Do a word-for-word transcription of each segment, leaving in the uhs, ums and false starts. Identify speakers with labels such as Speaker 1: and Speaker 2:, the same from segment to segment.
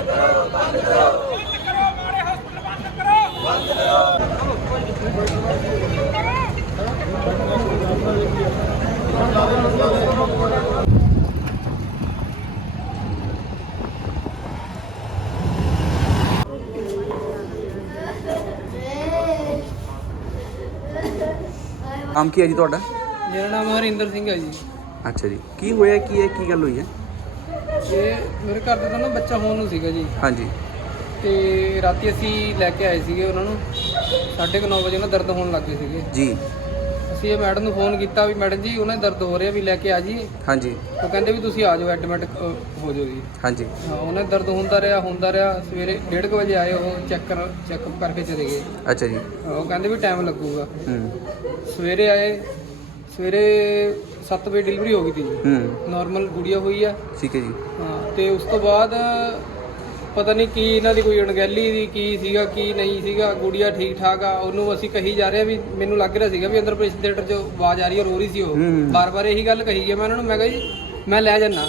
Speaker 1: ਨਾਮ ਕੀ ਹੈ ਜੀ ਤੁਹਾਡਾ?
Speaker 2: ਮੇਰਾ ਨਾਮ ਹਰਿੰਦਰ ਸਿੰਘ ਹੈ ਜੀ।
Speaker 1: ਅੱਛਾ ਜੀ, ਕੀ ਹੋਇਆ ਕੀ ਹੈ, ਕੀ ਗੱਲ ਹੋਈ ਹੈ?
Speaker 2: ਇਹ ਮੇਰੇ ਘਰ ਦੇ ਤਾਂ ਨਾ ਬੱਚਾ ਹੋਣ ਨੂੰ ਸੀਗਾ ਜੀ।
Speaker 1: ਹਾਂਜੀ।
Speaker 2: ਤੇ ਰਾਤੀ ਅਸੀਂ ਲੈ ਕੇ ਆਏ ਸੀਗੇ ਉਹਨਾਂ ਨੂੰ, ਸਾਢੇ ਕੁ ਨੌ ਵਜੇ ਉਹਨਾਂ ਦਰਦ ਹੋਣ ਲੱਗ ਗਏ ਸੀਗੇ
Speaker 1: ਜੀ।
Speaker 2: ਅਸੀਂ ਇਹ ਮੈਡਮ ਨੂੰ ਫੋਨ ਕੀਤਾ ਵੀ ਮੈਡਮ ਜੀ ਉਹਨਾਂ ਦੇ ਦਰਦ ਹੋ ਰਿਹਾ ਵੀ ਲੈ ਕੇ ਆ ਜਾਈਏ।
Speaker 1: ਹਾਂਜੀ।
Speaker 2: ਉਹ ਕਹਿੰਦੇ ਵੀ ਤੁਸੀਂ ਆ ਜਾਓ, ਐਡਮਿਟ ਹੋ ਜਾਓ ਜੀ।
Speaker 1: ਹਾਂਜੀ।
Speaker 2: ਹਾਂ, ਉਹਨਾਂ ਦੇ ਦਰਦ ਹੁੰਦਾ ਰਿਹਾ ਹੁੰਦਾ ਰਿਹਾ ਸਵੇਰੇ ਡੇਢ ਕੁ ਵਜੇ ਆਏ, ਉਹ ਚੈੱਕ ਕਰ ਚੈੱਕਅਪ ਕਰਕੇ ਚਲੇ ਗਏ।
Speaker 1: ਅੱਛਾ ਜੀ।
Speaker 2: ਉਹ ਕਹਿੰਦੇ ਵੀ ਟਾਈਮ ਲੱਗੂਗਾ।
Speaker 1: ਹੂੰ।
Speaker 2: ਸਵੇਰੇ ਆਏ, ਸਵੇਰੇ ਸੱਤ ਵਜੇ ਡਿਲੀਵਰੀ ਹੋ ਗਈ ਸੀ ਜੀ।
Speaker 1: ਹੂੰ।
Speaker 2: ਨਾਰਮਲ ਗੁੜੀਆ ਹੋਈ ਆ।
Speaker 1: ਠੀਕ ਹੈ ਜੀ।
Speaker 2: ਹਾਂ, ਤੇ ਉਸ ਤੋਂ ਬਾਅਦ ਪਤਾ ਨਹੀਂ ਕੀ ਇਹਨਾਂ ਦੀ ਕੋਈ ਅਣਗਹਿਲੀ ਦੀ ਕੀ ਸੀਗਾ ਕੀ ਨਹੀਂ ਸੀਗਾ। ਗੁੜੀਆ ਠੀਕ ਠਾਕ ਆ, ਉਹਨੂੰ ਅਸੀਂ ਕਹੀ ਜਾ ਰਹੇ ਆ ਵੀ ਮੈਨੂੰ ਲੱਗ ਰਿਹਾ ਸੀਗਾ ਵੀ ਅੰਦਰ ਆਪਰੇਸ਼ਨ ਥੀਏਟਰ 'ਚ ਆਵਾਜ਼ ਆ ਰਹੀ ਹੈ, ਰੋ ਰਹੀ ਸੀ ਉਹ। ਬਾਰ-ਬਾਰ ਇਹੀ ਗੱਲ ਕਹੀ ਹੈ ਮੈਂ ਉਹਨਾਂ ਨੂੰ, ਮੈਂ ਕਿਹਾ ਜੀ ਮੈਂ ਲੈ ਜਾਣਾ,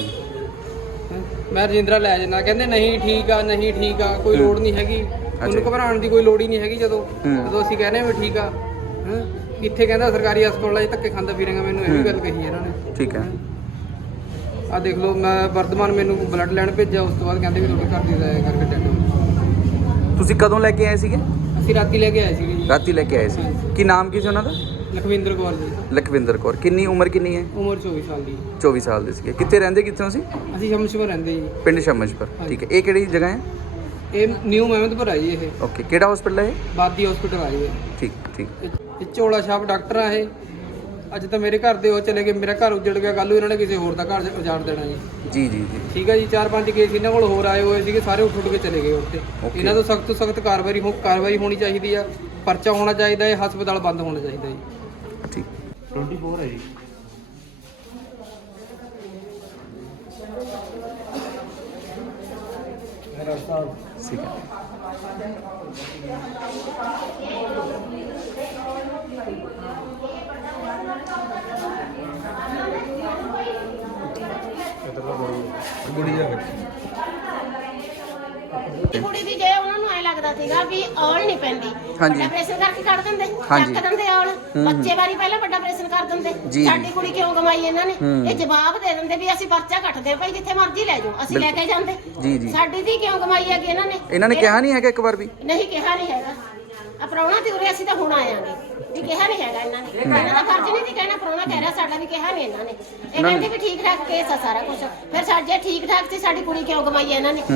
Speaker 2: ਮੈਂ ਰਜਿੰਦਰਾ ਲੈ ਜਾਣਾ। ਕਹਿੰਦੇ ਨਹੀਂ ਠੀਕ ਆ, ਨਹੀਂ ਠੀਕ ਆ, ਕੋਈ ਲੋੜ ਨਹੀਂ ਹੈਗੀ, ਉਹਨੂੰ ਘਬਰਾਉਣ ਦੀ ਕੋਈ ਲੋੜ ਹੀ ਨਹੀਂ ਹੈਗੀ। ਜਦੋਂ ਜਦੋਂ ਅਸੀਂ ਕਹਿੰਦੇ ਵੀ ਠੀਕ ਆ, ਕਿੱਥੇ ਕਹਿੰਦਾ ਸਰਕਾਰੀ ਹਸਪਤਾਲਾਂ 'ਚ ਧੱਕੇ ਖਾਂਦਾ ਫਿਰਾਂਗਾ, ਮੈਨੂੰ ਇਹ ਵੀ ਗੱਲ ਕਹੀ ਇਹਨਾਂ ਨੇ।
Speaker 1: ਠੀਕ ਹੈ।
Speaker 2: ਆ ਦੇਖ ਲਓ, ਮੈਂ ਵਰਧਮਾਨ ਮੈਨੂੰ ਬਲੱਡ ਲੈਣ ਭੇਜਿਆ, ਉਸ ਤੋਂ ਬਾਅਦ ਕਹਿੰਦੇ ਵੀ ਤੁਹਾਡੇ ਘਰ ਦੀ ਦਾ ਕਰਕੇ ਡੈਡ ਹੋ।
Speaker 1: ਤੁਸੀਂ ਕਦੋਂ ਲੈ ਕੇ ਆਏ ਸੀਗੇ?
Speaker 2: ਅਸੀਂ ਰਾਤੀ ਲੈ ਕੇ ਆਏ ਸੀਗੇ ਜੀ।
Speaker 1: ਰਾਤੀ ਲੈ ਕੇ ਆਏ ਸੀ। ਕੀ ਨਾਮ ਕੀ ਸੀ ਉਹਨਾਂ ਦਾ?
Speaker 2: ਲਖਵਿੰਦਰ ਕੌਰ ਜੀ।
Speaker 1: ਲਖਵਿੰਦਰ ਕੌਰ। ਕਿੰਨੀ ਉਮਰ ਕਿੰਨੀ ਹੈ?
Speaker 2: ਉਮਰ ਚੌਵੀ ਸਾਲ ਦੀ।
Speaker 1: ਚੌਵੀ ਸਾਲ ਦੇ ਸੀਗੇ। ਕਿੱਥੇ ਰਹਿੰਦੇ ਕਿੱਥੋਂ ਸੀ?
Speaker 2: ਅਸੀਂ ਸ਼ਮਸ਼ਪੁਰ ਰਹਿੰਦੇ ਜੀ।
Speaker 1: ਪਿੰਡ ਸ਼ਮਸ਼ਪੁਰ। ਠੀਕ ਹੈ। ਇਹ ਕਿਹੜੀ ਜਗ੍ਹਾ ਹੈ?
Speaker 2: ਇਹ ਨਿਊ ਮਹਿਮਦਪੁਰ ਹੈ ਜੀ। ਇਹ
Speaker 1: ਓਕੇ। ਕਿਹੜਾ ਹਸਪੀਟਲ ਹੈ ਇਹ?
Speaker 2: ਬਾਦੀ ਹਸਪੀਟਲ ਆ ਜੀ ਇਹ।
Speaker 1: ਠੀਕ ਠੀਕ।
Speaker 2: ਇਹ ਝੋਲਾ ਛਾਪ ਡਾਕਟਰ ਆ ਇਹ। ਅੱਜ ਤਾਂ ਮੇਰੇ ਘਰ ਦੇ ਉਹ ਚਲੇ ਗਏ, ਮੇਰਾ ਘਰ ਉਜੜ ਗਿਆ, ਕੱਲ੍ਹ ਨੂੰ ਇਹਨਾਂ ਨੇ ਕਿਸੇ ਹੋਰ ਦਾ ਘਰ ਉਜਾੜ ਦੇਣਾ ਜੀ।
Speaker 1: ਜੀ ਜੀ ਜੀ।
Speaker 2: ਠੀਕ ਹੈ ਜੀ। ਚਾਰ ਪੰਜ ਕੇਸ ਇਹਨਾਂ ਕੋਲ ਹੋਰ ਆਏ ਹੋਏ ਸੀਗੇ, ਸਾਰੇ ਉੱਠ ਉੱਠ ਕੇ ਚਲੇ ਗਏ ਉੱਥੇ। ਇਹਨਾਂ ਤੋਂ ਸਖਤ ਤੋਂ ਸਖਤ ਕਾਰਵਾਈ ਹੋ ਕਾਰਵਾਈ ਹੋਣੀ ਚਾਹੀਦੀ ਆ, ਪਰਚਾ ਹੋਣਾ ਚਾਹੀਦਾ ਹੈ, ਹਸਪਤਾਲ ਬੰਦ ਹੋਣਾ ਚਾਹੀਦਾ ਜੀ।
Speaker 1: ਠੀਕ।
Speaker 3: ਚੌਵੀ ਹੈ ਜੀ।
Speaker 1: ਠੀਕ ਹੈ।
Speaker 4: ਕੁੜੀ ਦੀ ਜੇ ਉਹਨਾਂ ਨੂੰ ਐ ਲੱਗਦਾ ਸੀਗਾ ਵੀ ਔਲ ਨਹੀਂ ਪੈਂਦੀ,
Speaker 1: ਹਾਂਜੀ।
Speaker 4: ਵੱਡਾ ਆਪਰੇਸ਼ਨ ਕਰਕੇ ਕੱਢ ਦਿੰਦੇ,
Speaker 1: ਹਾਂਜੀ।
Speaker 4: ਚੱਕ ਦਿੰਦੇ ਔਲ। ਬੱਚੇ ਵਾਰੀ ਪਹਿਲਾਂ ਵੱਡਾ ਆਪਰੇਸ਼ਨ ਕਰ ਦਿੰਦੇ।
Speaker 1: ਜੀ।
Speaker 4: ਸਾਡੀ ਕੁੜੀ ਕਿਉਂ ਕਮਾਈ ਇਹਨਾਂ ਨੇ? ਇਹ ਜਵਾਬ ਦੇ ਦਿੰਦੇ ਵੀ ਅਸੀਂ ਪਰਚਾ ਕੱਟਦੇ ਆ ਭਾਈ, ਜਿੱਥੇ ਮਰਜ਼ੀ ਲੈ ਜਾਓ, ਅਸੀਂ ਲੈ ਕੇ ਜਾਂਦੇ।
Speaker 1: ਜੀ ਜੀ।
Speaker 4: ਸਾਡੀ ਦੀ ਕਿਉਂ ਕਮਾਈ ਹੈਗੀ ਇਹਨਾਂ ਨੇ?
Speaker 1: ਇਹਨਾਂ ਨੇ ਕਿਹਾ ਨਹੀਂ ਹੈਗਾ ਇੱਕ ਵਾਰ ਵੀ?
Speaker 4: ਨਹੀਂ ਕਿਹਾ ਨਹੀਂ ਹੈਗਾ। ਆ ਪ੍ਰਾਹੁਣਾ ਤੇ ਉਰੇ ਅਸੀਂ ਤਾਂ ਹੁਣ ਆਇਆਂਗੇ ਵੀ ਕਿਹਾ ਨਹੀਂ ਹੈਗਾ ਇਹਨਾਂ ਨੇ। ਇਹਨਾਂ ਦਾ ਫਰਜ਼ ਨਹੀਂ ਸੀ ਕਹਿਣਾ, ਪ੍ਰਾਹੁਣਾ ਕਹਿ ਰਿਹਾ ਸਾਡਾ ਵੀ ਕਿਹਾ ਨਹੀਂ ਇਹਨਾਂ ਨੇ। ਇਹ ਕਹਿੰਦੇ ਵੀ ਠੀਕ ਠਾਕ ਕੇਸ ਆ ਸਾਰਾ ਕੁਝ। ਫਿਰ ਸਾਡੇ ਠੀਕ ਠਾਕ ਸੀ, ਸਾਡੀ ਕੁੜੀ ਕਿਉਂ ਕਮਾਈ ਇਹਨਾਂ ਨੇ?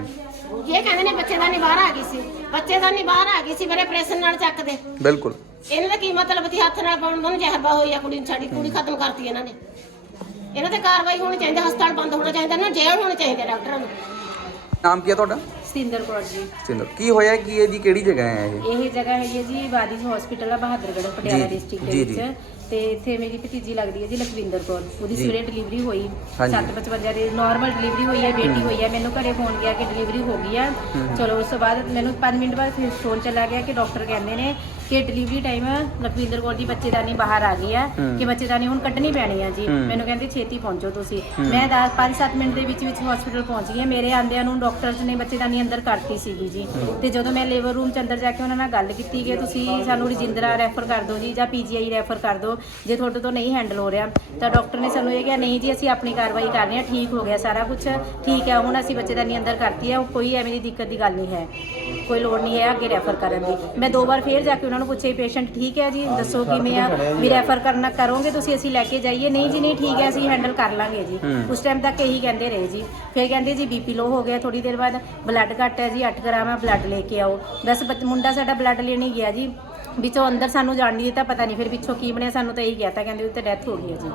Speaker 4: ਇਹ ਕਹਿੰਦੇ ਨੇ ਬੱਚੇ ਦਾ ਨਹੀਂ ਬਾਹਰ ਆ ਗਈ ਸੀ, ਬੱਚੇ ਦਾ ਨਹੀਂ ਬਾਹਰ ਆ ਗਈ ਸੀ, ਮੇਰੇ ਆਪਰੇਸ਼ਨ ਨਾਲ ਚੱਕਦੇ।
Speaker 1: ਬਿਲਕੁਲ।
Speaker 4: ਇਹਨਾਂ ਦਾ ਕੀ ਮਤਲਬ ਸੀ ਹੱਥ ਨਾਲ ਪਾਉਣ ਦਾ? ਜ਼ਹਿਰਬਾ ਹੋਈ ਆ ਕੁੜੀ ਨੂੰ, ਸਾਡੀ ਕੁੜੀ ਖਤਮ ਕਰਤੀ ਇਹਨਾਂ ਨੇ। ਇਹਨਾਂ ਤੇ ਕਾਰਵਾਈ ਹੋਣੀ ਚਾਹੀਦੀ, ਹਸਪਤਾਲ ਬੰਦ ਹੋਣਾ ਚਾਹੀਦਾ, ਇਹਨਾਂ ਨੂੰ ਜੇਲ੍ਹ ਹੋਣੀ ਚਾਹੀਦੀ ਡਾਕਟਰਾਂ ਨੂੰ।
Speaker 1: ਨਾਮ ਕੀ ਹੈ ਤੁਹਾਡਾ?
Speaker 5: ਸਤਿੰਦਰ ਕੌਰ ਜੀ।
Speaker 1: ਸਿੰਦਰ। ਕੀ ਹੋਇਆ ਕੀ ਹੈ ਜੀ, ਕਿਹੜੀ ਜਗ੍ਹਾ ਹੈ ਇਹ?
Speaker 5: ਇਹ ਜਗ੍ਹਾ ਹੈਗੀ ਹੈ ਜੀ ਬਾਦੀ ਹਸਪੀਟਲ ਆ, ਬਹਾਦਰਗੜ੍ਹ, ਪਟਿਆਲਾ ਡਿਸਟ੍ਰਿਕਟ ਦੇ ਵਿੱਚ। ਤੇ ਇੱਥੇ ਮੇਰੀ ਭਤੀਜੀ ਲੱਗਦੀ ਹੈ ਜੀ ਲਖਵਿੰਦਰ ਕੌਰ। ਉਹਦੀ ਸਵੇਰੇ ਡਿਲੀਵਰੀ ਹੋਈ, ਸੱਤ ਪਚਵੰਜਾ ਦੀ ਨਾਰਮਲ ਡਿਲੀਵਰੀ ਹੋਈ ਹੈ, ਬੇਟੀ ਹੋਈ ਹੈ। ਮੈਨੂੰ ਘਰੇ ਫੋਨ ਗਿਆ ਕਿ ਡਿਲੀਵਰੀ ਹੋ ਗਈ ਆ। ਚਲੋ ਉਸ ਤੋਂ ਬਾਅਦ ਮੈਨੂੰ ਪੰਜ ਮਿੰਟ ਬਾਅਦ ਫਿਰ ਫੋਨ ਚਲਾ ਗਿਆ ਕਿ ਡਾਕਟਰ ਕਹਿੰਦੇ ਨੇ ਕਿ ਡਿਲੀਵਰੀ ਟਾਈਮ ਲਖਵਿੰਦਰ ਕੌਰ ਦੀ ਬੱਚੇਦਾਨੀ ਬਾਹਰ ਆ ਗਈ ਆ, ਕਿ ਬੱਚੇਦਾਨੀ ਹੁਣ ਕੱਢਣੀ ਪੈਣੀ ਆ ਜੀ। ਮੈਨੂੰ ਕਹਿੰਦੇ ਛੇਤੀ ਪਹੁੰਚੋ ਤੁਸੀਂ। ਮੈਂ ਦਸ ਪੰਜ ਸੱਤ ਮਿੰਟ ਦੇ ਵਿੱਚ ਵਿੱਚ ਹਸਪੀਟਲ ਪਹੁੰਚ ਗਈ। ਮੇਰੇ ਆਂਦਿਆਂ ਨੂੰ ਡਾਕਟਰਸ ਨੇ ਬੱਚੇਦਾਨੀ ਅੰਦਰ ਕਰਤੀ ਸੀਗੀ ਜੀ। ਤੇ ਜਦੋਂ ਮੈਂ ਲੇਬਰ ਰੂਮ 'ਚ ਅੰਦਰ ਜਾ ਕੇ ਉਹਨਾਂ ਨਾਲ ਗੱਲ ਕੀਤੀ ਕਿ ਤੁਸੀਂ ਸਾਨੂੰ ਰਜਿੰਦਰਾ ਰੈਫਰ ਕਰ ਦਿਓ ਜੀ ਜਾਂ ਪੀਜੀਆਈ ਰੈਫਰ ਕਰ ਦਿਓ ਜੇ ਤੁਹਾਡੇ ਤੋਂ ਨਹੀਂ ਹੈਂਡਲ ਹੋ ਰਿਹਾ, ਤਾਂ ਡਾਕਟਰ ਨੇ ਸਾਨੂੰ ਇਹ ਕਿਹਾ ਨਹੀਂ ਜੀ ਅਸੀਂ ਆਪਣੀ ਕਾਰਵਾਈ ਕਰ ਰਹੇ ਹਾਂ, ਠੀਕ ਹੋ ਗਿਆ ਸਾਰਾ ਕੁਝ, ਠੀਕ ਹੈ ਹੁਣ ਅਸੀਂ ਬੱਚੇਦਾਨੀ ਅੰਦਰ ਕਰਤੀ ਹੈ, ਕੋਈ ਐਵੇਂ ਦੀ ਦਿੱਕਤ ਦੀ ਗੱਲ ਨਹੀਂ ਹੈ, ਕੋਈ ਲੋੜ ਨਹੀਂ ਹੈ ਅੱਗੇ ਰੈਫਰ ਕਰਨ ਦੀ। ਮੈਂ ਦੋ ਵਾਰ ਫੇਰ ਜਾ ਕੇ ਉਹਨਾਂ ਨੂੰ ਪੁੱਛਿਆ ਪੇਸ਼ੈਂਟ ਠੀਕ ਹੈ ਜੀ, ਦੱਸੋ ਕਿਵੇਂ ਆ, ਵੀ ਰੈਫਰ ਕਰਨਾ ਕਰੋਗੇ ਤੁਸੀਂ, ਅਸੀਂ ਲੈ ਕੇ ਜਾਈਏ? ਨਹੀਂ ਜੀ ਨਹੀਂ ਠੀਕ ਹੈ ਅਸੀਂ ਹੈਂਡਲ ਕਰ ਲਾਂਗੇ ਜੀ। ਉਸ ਟਾਈਮ ਤੱਕ ਇਹੀ ਕਹਿੰਦੇ ਰਹੇ ਜੀ। ਫਿਰ ਕਹਿੰਦੇ ਜੀ ਬੀਪੀ ਲੋ ਹੋ ਗਿਆ, ਥੋੜੀ ਦੇਰ ਬਾਅਦ ਬਲੱਡ ਘੱਟ ਹੈ ਜੀ, ਅੱਠ ਗ੍ਰਾਮ ਹੈ, ਬਲੱਡ ਲੈ ਕੇ ਆਓ। ਬਸ ਮੁੰਡਾ ਸਾਡਾ ਬਲੱਡ ਲੈਣ ਹੀ ਗਿਆ ਜੀ, ਵਿੱਚੋਂ ਅੰਦਰ ਸਾਨੂੰ ਜਾਣ ਨਹੀਂ ਦਿੱਤਾ, ਪਤਾ ਨਹੀਂ ਫਿਰ ਪਿੱਛੋਂ ਕੀ ਬਣਿਆ, ਸਾਨੂੰ ਤਾਂ ਇਹੀ ਕਹਿਤਾ ਕਹਿੰਦੇ ਉੱਤੇ ਡੈਥ ਹੋ ਗਈ ਹੈ ਜੀ,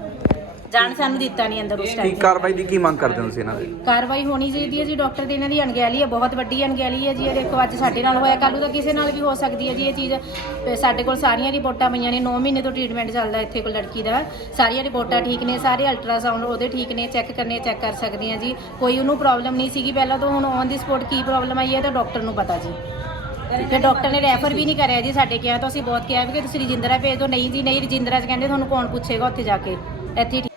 Speaker 5: ਜਾਣ ਸਾਨੂੰ ਦਿੱਤਾ ਨਹੀਂ ਅੰਦਰ ਉਸ ਟਾਈਮ।
Speaker 1: ਕਾਰਵਾਈ ਦੀ ਕੀ ਮੰਗ ਕਰਦੇ ਹੋ ਤੁਸੀਂ ਇਹਨਾਂ ਦੀ?
Speaker 5: ਕਾਰਵਾਈ ਹੋਣੀ ਚਾਹੀਦੀ ਹੈ ਜੀ, ਡਾਕਟਰ ਦੀ ਇਹਨਾਂ ਦੀ ਅਣਗਹਿਲੀ ਹੈ, ਬਹੁਤ ਵੱਡੀ ਅਣਗਹਿਲੀ ਹੈ ਜੀ। ਇਹ ਦੇਖੋ ਅੱਜ ਸਾਡੇ ਨਾਲ ਹੋਇਆ, ਕੱਲ੍ਹ ਨੂੰ ਤਾਂ ਕਿਸੇ ਨਾਲ ਵੀ ਹੋ ਸਕਦੀ ਹੈ ਜੀ ਇਹ ਚੀਜ਼। ਸਾਡੇ ਕੋਲ ਸਾਰੀਆਂ ਰਿਪੋਰਟਾਂ ਪਈਆਂ ਨੇ, ਨੌ ਮਹੀਨੇ ਤੋਂ ਟ੍ਰੀਟਮੈਂਟ ਚੱਲਦਾ ਇੱਥੇ ਕੋਲ ਲੜਕੀ ਦਾ, ਸਾਰੀਆਂ ਰਿਪੋਰਟਾਂ ਠੀਕ ਨੇ, ਸਾਰੇ ਅਲਟਰਾਸਾਊਂਡ ਉਹਦੇ ਠੀਕ ਨੇ, ਚੈੱਕ ਕਰਨੇ ਚੈੱਕ ਕਰ ਸਕਦੇ ਹਾਂ ਜੀ, ਕੋਈ ਉਹਨੂੰ ਪ੍ਰੋਬਲਮ ਨਹੀਂ ਸੀਗੀ ਪਹਿਲਾਂ ਤੋਂ, ਹੁਣ ਔਨ ਦੀ ਸਪੋਟ ਕੀ ਪ੍ਰੋਬਲਮ ਆਈ ਹੈ ਤਾਂ ਡਾਕਟਰ ਨੂੰ ਪਤਾ ਜੀ। ਤੇ ਡਾਕਟਰ ਨੇ ਰੈਫਰ ਵੀ ਨਹੀਂ ਕਰਿਆ ਜੀ ਸਾਡੇ ਕਿਹਾ ਤਾਂ ਅਸੀਂ ਬਹੁਤ ਕਿਹਾ ਵੀ ਕਿ ਤੁਸੀਂ ਰਜਿੰਦਰਾ ਭੇਜ ਦਿਓ, ਨਹੀਂ ਜੀ ਨਹੀਂ ਰਜਿੰਦਰਾ 'ਚ ਕਹਿੰਦੇ ਤੁਹਾਨੂੰ ਕੌਣ ਪੁੱਛੇਗਾ ਉੱਥੇ ਜਾ ਕੇ, ਇੱਥੇ